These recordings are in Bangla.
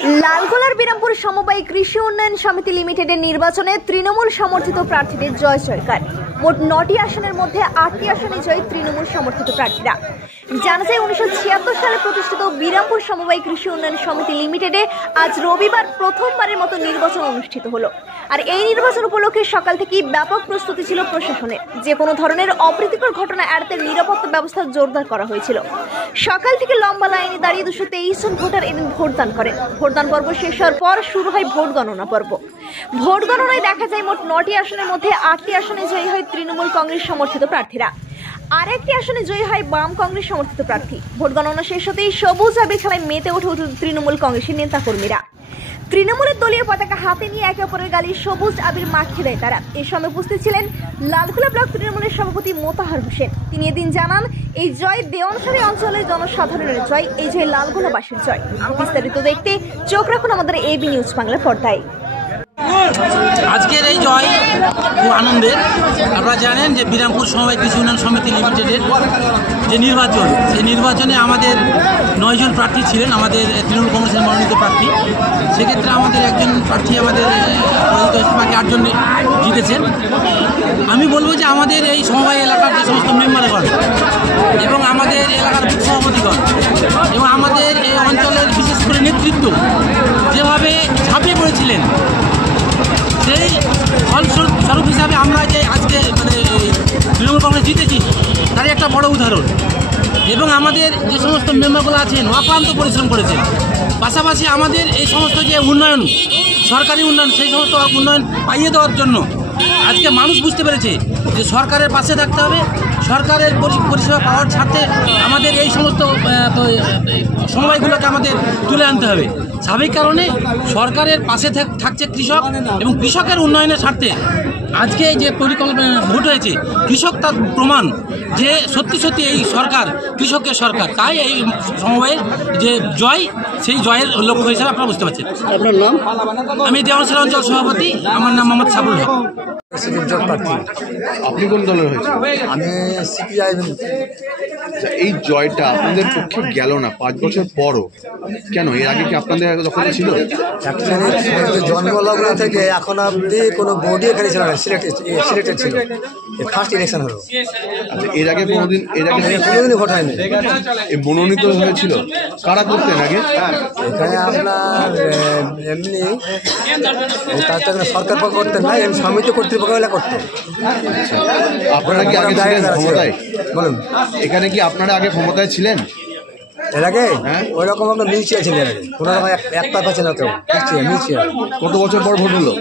লালগোলার বিরামপুর সমবায় কৃষি উন্নয়ন সমিতি লিমিটেডের নির্বাচনে তৃণমূল সমর্থিত প্রার্থীদের জয় জয়কার। মোট 9টি আসনের মধ্যে 8টি আসনে জয়ী তৃণমূল সমর্থিত প্রার্থীরা। জানা যায় 1976 সালে প্রতিষ্ঠিত বিরামপুর সমবায় কৃষি উন্নয়ন সমিতি লিমিটেডে আজ রবিবার প্রথমবারের মতো নির্বাচন অনুষ্ঠিত হলো। আর এই নির্বাচন উপলক্ষে সকাল থেকেই ব্যাপক প্রস্তুতি ছিল প্রশাসনের। যে কোনো ধরনের অপ্রীতিকর ঘটনা এড়াতে নিরাপত্তা ব্যবস্থা জোরদার করা হয়েছিল। সকাল থেকে লম্বা লাইনে দাঁড়িয়ে 223 জন ভোটার এদিন ভোটদান করেন। ভোটদান পর্ব শেষ হওয়ার পর শুরু হয় ভোট গণনা পর্ব। ভোট গণনায় দেখা যায় মোট 9টি আসনের মধ্যে 8টি আসনে জয়ী হয় তৃণমূল কংগ্রেস সমর্থিত প্রার্থীরা, আর একটি আসনে জয়ী হয় বাম কংগ্রেস সমর্থিত প্রার্থী। ভোট গণনা শেষ হতেই সবুজ আবির খেলায় মেতে ওঠে তৃণমূল কংগ্রেসের নেতাকর্মীরা। তৃণমূলের দলীয় পতাকা হাতে নিয়ে একে অপরের গালে সবুজ আবির মাখিয়ে দেয় তারা। এই সময় উপস্থিত ছিলেন লালগোলা ব্লক তৃণমূলের সভাপতি মোতাহার হোসেন। তিনি এদিন জানান, এই জয় দেওয়ানসারি অঞ্চলের জনসাধারণের জয়, এই জয় লালগোলাবাসীর জয়। বিস্তারিত দেখতে চোখ রাখুন আমাদের এবি নিউজ বাংলার পর্দায়। আজকের এই জয় খুব আনন্দের। আপনারা জানেন যে বিরামপুর সমবায় কৃষি উন্নয়ন সমিতি লিমিটেডের যে নির্বাচন, সেই নির্বাচনে আমাদের 9 জন প্রার্থী ছিলেন, আমাদের তৃণমূল কংগ্রেসের মনোনীত প্রার্থী। সেক্ষেত্রে আমাদের একজন প্রার্থী আমাদের বাকি 8 জন জিতেছেন। আমি বলবো যে আমাদের এই সমবায় এলাকার যে সমস্ত মেম্বারগণ এবং আমাদের এলাকার বুথ সভাপতিগণ এবং আমাদের এই অঞ্চলের বিশেষ করে নেতৃত্ব যেভাবে ঝাঁপিয়ে পড়েছিলেন, সেই ফলস্বরূপ হিসাবে আমরা যে আজকে তৃণমূল কংগ্রেস জিতেছি তারই একটা বড় উদাহরণ। এবং আমাদের যে সমস্ত মেম্বারগুলো আছেন অক্লান্ত পরিশ্রম করেছেন। পাশাপাশি আমাদের এই সমস্ত যে উন্নয়ন, সরকারি উন্নয়ন, সেই সমস্ত উন্নয়ন পাইয়ে দেওয়ার জন্য আজকে মানুষ বুঝতে পেরেছে যে সরকারের পাশে থাকতে হবে, সরকারের পরিষেবা পাওয়ার স্বার্থে আমাদের এই সমস্ত সমবায়গুলোকে আমাদের তুলে আনতে হবে। স্বাভাবিক কারণে সরকারের পাশে থাকছে কৃষক এবং কৃষকের উন্নয়নের স্বার্থে আজকে যে পরিকল্পনা ভোট হয়েছে, কৃষক তার প্রমাণ যে সত্যি সত্যি এই সরকার কৃষকের সরকার। তাই এই সমবায়ের যে জয়, সেই জয়ের লক্ষ্য হিসাবে আপনারা বুঝতে পারছেন। আপনার নাম? আমি দেওয়ানসারি অঞ্চল সভাপতি, আমার নাম মোহাম্মদ সাবুল হক। আপনি কোন দলের হয়েছে? আমি সিপিআই। এই জয়টা আপনাদের পক্ষে গেল না 5 বছর পরও, কেন? এর আগে কি আপনাদের দখলে ছিল? জন্মলগ্ন থেকে এখন অব্দি কোনো বোর্ডই এখানে ছিল না, সিলেক্টেড ছিল। ফার্স্ট ইলেকশন হলো। আচ্ছা, এর আগে কোনোদিনই ভোট হয়নি। এই মনোনীত হয়েছিল কারা করতেন আগে? এখানে আপনার এমনি তার তো সরকার পক্ষ করতেন না, এমনি সমিতি কর্তৃপক্ষ করতেন। আপনারা কি আগে ছিলেন ক্ষমতায়? বলুন, এখানে কি আপনারা আগে ক্ষমতায় ছিলেন? এর আগে ওই রকম আমরা মিউচুয়াল ছিলেন আগে, কোনো রকম একটা পাচ্ছে না কেউ। মিউচুয়াল কত বছর পর ভোট হলো?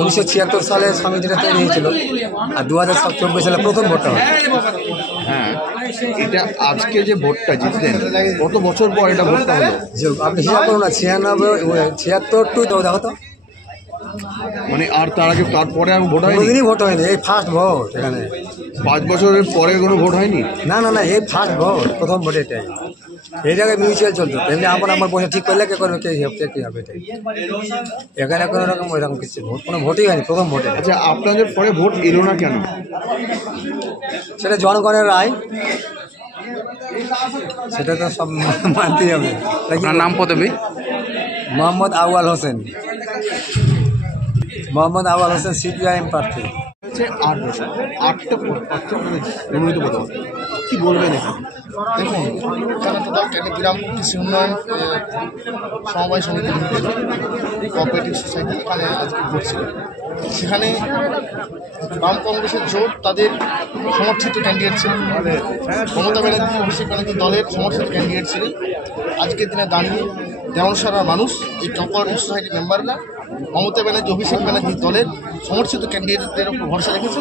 1976 সালে সমিতিটা তৈরি হয়েছিল, আর 2024 সালে প্রথম ভোটটা হয়। হ্যাঁ, এটা আজকে যে ভোটটা জিতলেন, কত বছর পর এটা ভোটটা হলো? আপনি হিসাব করুন না, 76 টু দেখো তো, মানে আর তার আগে তারপরে আর ভোট হয়নি? কোনোদিনই ভোট হয়নি, এই ফার্স্ট ভোট। এখানে 5 বছরের পরে কোনো ভোট হয়নি? না না না, এই ফার্স্ট ভোট, প্রথম ভোট এটাই। এই জায়গায় মিউচুয়াল চলতো, এমনি আমার বসে ঠিক করলে কে করবে, কে কী হবে এটাই। এখানে কোনো রকম ওই রকম কিছু কোনো ভোটই হয়নি, প্রথম ভোটে। আচ্ছা, আপনাদের পরে ভোট এলো না কেন? সেটা জনগণের রায়, সেটা তো সব মানতেই হবে। আপনার নাম পদবী? মোহাম্মদ আউয়াল হোসেন। মোহাম্মদ আউয়াল হোসেন, সিপিআইএম প্রার্থী। 8 বছর, 8টা মনোনীত পদ। কি বলবেন এখন? দেখুন, বিরামপুর কৃষি উন্নয়ন সমবায় সমিতি কোঅপারেটিভ সোসাইটি, এখানে আজকে ভোট ছিল। সেখানে বাম কংগ্রেসের জোট তাদের সমর্থিত ক্যান্ডিডেট ছিলেন, মমতা ব্যানার্জি, অভিষেক ব্যানার্জি দলের সমর্থিত ক্যান্ডিডেট ছিলেন। আজকের দিনে দাঁড়িয়ে দেওয়ানসারার মানুষ, এই কোঅপারেটিভ সোসাইটির মেম্বাররা মমতা ব্যানার্জি, অভিষেক ব্যানার্জি দলের সমর্থিত ক্যান্ডিডেটদের উপর ভরসা রেখেছে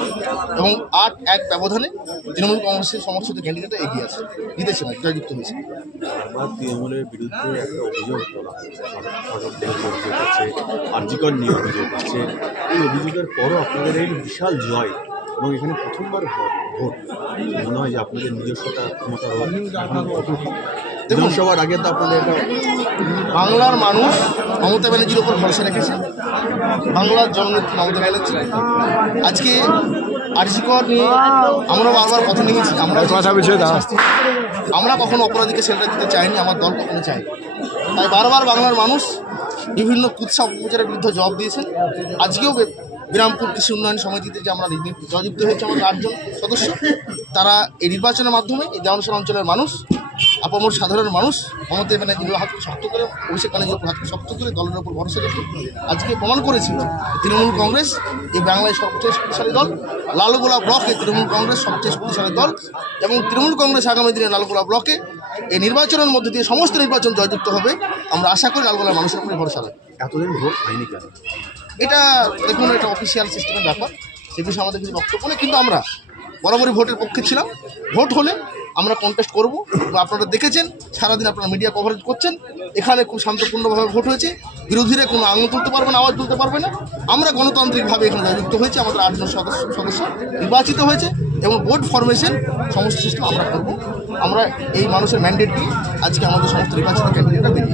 এবং 8-1 ব্যবধানে তৃণমূল কংগ্রেসের সমর্থিত ক্যান্ডিডেট এগিয়ে আছে, জিতেছে না, জয়যুক্ত হয়েছে। তৃণমূলের বিরুদ্ধে একটা অভিযোগ তোলা হয়েছে, আর্জিকর নিয়ে অভিযোগ হচ্ছে। এই অভিযোগের পরও আপনাদের এই বিশাল জয় এবং এখানে প্রথমবার ভোট, মনে হয় যে আপনাদের নিজস্বতা ক্ষমতা বিধানসভার আগে তো আপনাদের এটা বাংলার মানুষ মমতা ব্যানার্জির উপর ভরসা রেখেছে, বাংলার জননেত্রী মমতা ব্যানার্জি। আজকে আরজিকর নিয়ে আমরা বারবার কথা নিয়েছি, আমরা কখনো অপরাধীকে শেল্টার দিতে চাইনি, আমার দল কখনো চাই। তাই বারবার বাংলার মানুষ বিভিন্ন কুৎসা অপপ্রচারের বিরুদ্ধে জবাব দিয়েছেন। আজকেও বিরামপুর কৃষি উন্নয়ন সমিতিতে যে আমরা জয়যুক্ত হয়েছে আমাদের 8 জন সদস্য, তারা এই নির্বাচনের মাধ্যমে এই দেওয়ানসর অঞ্চলের মানুষ, আপামর সাধারণ মানুষ মমতা ব্যানার্জির হাতকে শক্ত করে, অভিষেক ব্যানার্জির উপর হাতকে শক্ত করে দলের উপর ভরসা রেখে আজকে প্রমাণ করেছিল তৃণমূল কংগ্রেস এই বাংলায় সবচেয়ে শক্তিশালী দল। লালগোলা ব্লকে তৃণমূল কংগ্রেস সবচেয়ে শক্তিশালী দল এবং তৃণমূল কংগ্রেস আগামী দিনে লালগোলা ব্লকে এই নির্বাচনের মধ্যে দিয়ে সমস্ত নির্বাচন জয়যুক্ত হবে। আমরা আশা করি লালগোলার মানুষের উপরে ভরসা রাখি। এতদিন ভোট হয়নি কেন? এটা দেখুন, এটা অফিসিয়াল সিস্টেমের ব্যাপার, সে বিষয়ে আমাদের কিছু বক্তব্য নেই, কিন্তু আমরা বরাবরই ভোটের পক্ষে ছিলাম। ভোট হলে আমরা কন্টেস্ট করব। আপনারা দেখেছেন সারাদিন আপনারা মিডিয়া কভারেজ করছেন, এখানে খুব শান্তপূর্ণভাবে ভোট হয়েছে, বিরোধীরা কোনো আঙুল তুলতে পারবে না, আওয়াজ তুলতে পারবে না। আমরা গণতান্ত্রিকভাবে এখানে যুক্ত হয়েছি, আমাদের 8 জন সদস্য নির্বাচিত হয়েছে এবং ভোট ফরমেশন সমস্ত সিস্টেম আমরা করব। আমরা এই মানুষের ম্যান্ডেট দিয়ে আজকে আমাদের সমস্ত নির্বাচিত ক্যান্ডিডেটরা বেরিয়ে